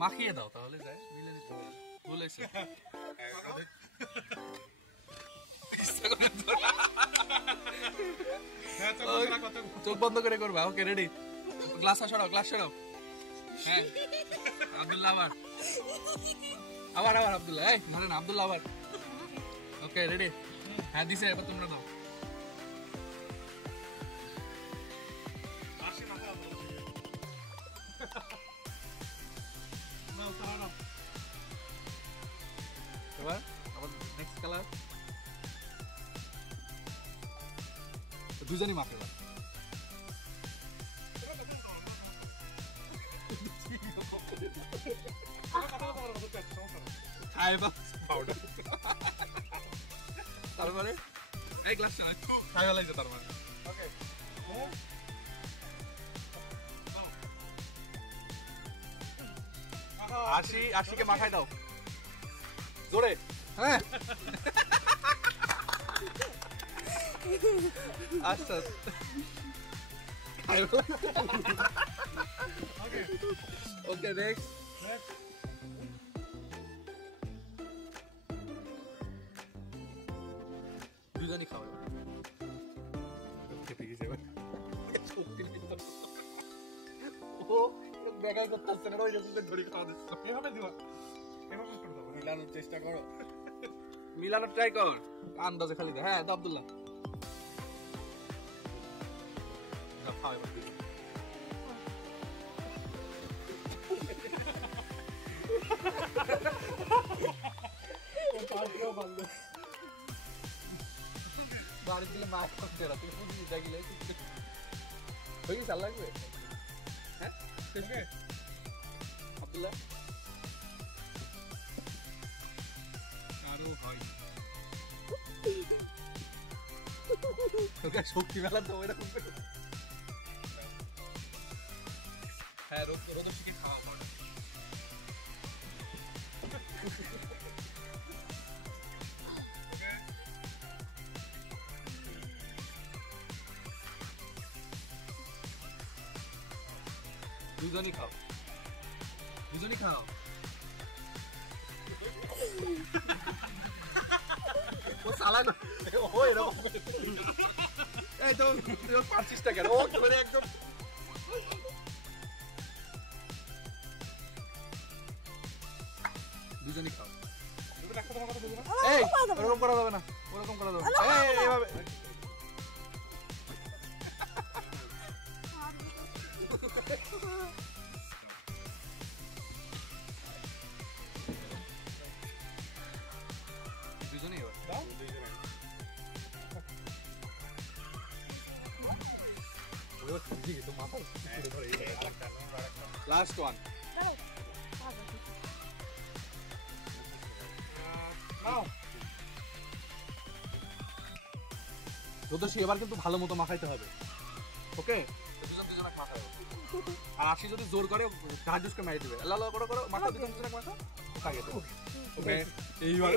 মাখিয়ে দাও তাহলে যায় মিলে নিতে হবে বলেছে চোখ বন্ধ করে করবা ওকে রেডি গ্লাস সরাও হ্যাঁ আব্দুল্লাহ আবার আব্দুল্লাহ এই মনে না আব্দুল্লাহ আবার ওকে রেডি হ্যাঁ দিছে এবার তোমরা দাও এবার আবার নেক্সট কালার দুজনই মাপে এবার তারপরে এই গ্লাসটা খাই ফেলাইছে তার মানে ওকে আশিকে মাখাই দাও জোরে হ্যাঁ আচ্ছা ওকে নেক্সট দুজনই খাওয়া খেপে গেছে ও দেখা করতেছে না ওই রকম ধরে খাওয়া দিচ্ছে এভাবে দিবা এভাবে করে দাও মিলানোর চেষ্টা করো মিলানোর ট্রাই কর আন্দাজে খালি দে হ্যাঁ আব্দুল্লাহ খাও এবার বাড়ি দিলে মাছ করতে না তুই বুঝলি দেখিলে হয়ে গেছে লাগবে হ্যাঁ আব্দুল্লাহ আরো হয় শক্তি মেলা তো ওইরকম হ্যাঁ রোদশিকে খাওয়া হয় দুজনই খাও ও সালা না ও এরকম এই তো তুই পারছিস না কেন ও ধরে একদম দুজনই খাও এই ওরকম করা যাবে না এই এইভাবে দুজনেই এবার লাস্ট ওয়ান রোদশি এবার কিন্তু ভালো মতো মাখাইতে হবে ওকে দুজন মাখাবে আর আশি যদি জোর করে ঘাট জুসকে মারি দিবে আল্লাহ করো মাখা দুজন মাখা খাইয়ে দেবো ওকে এইবার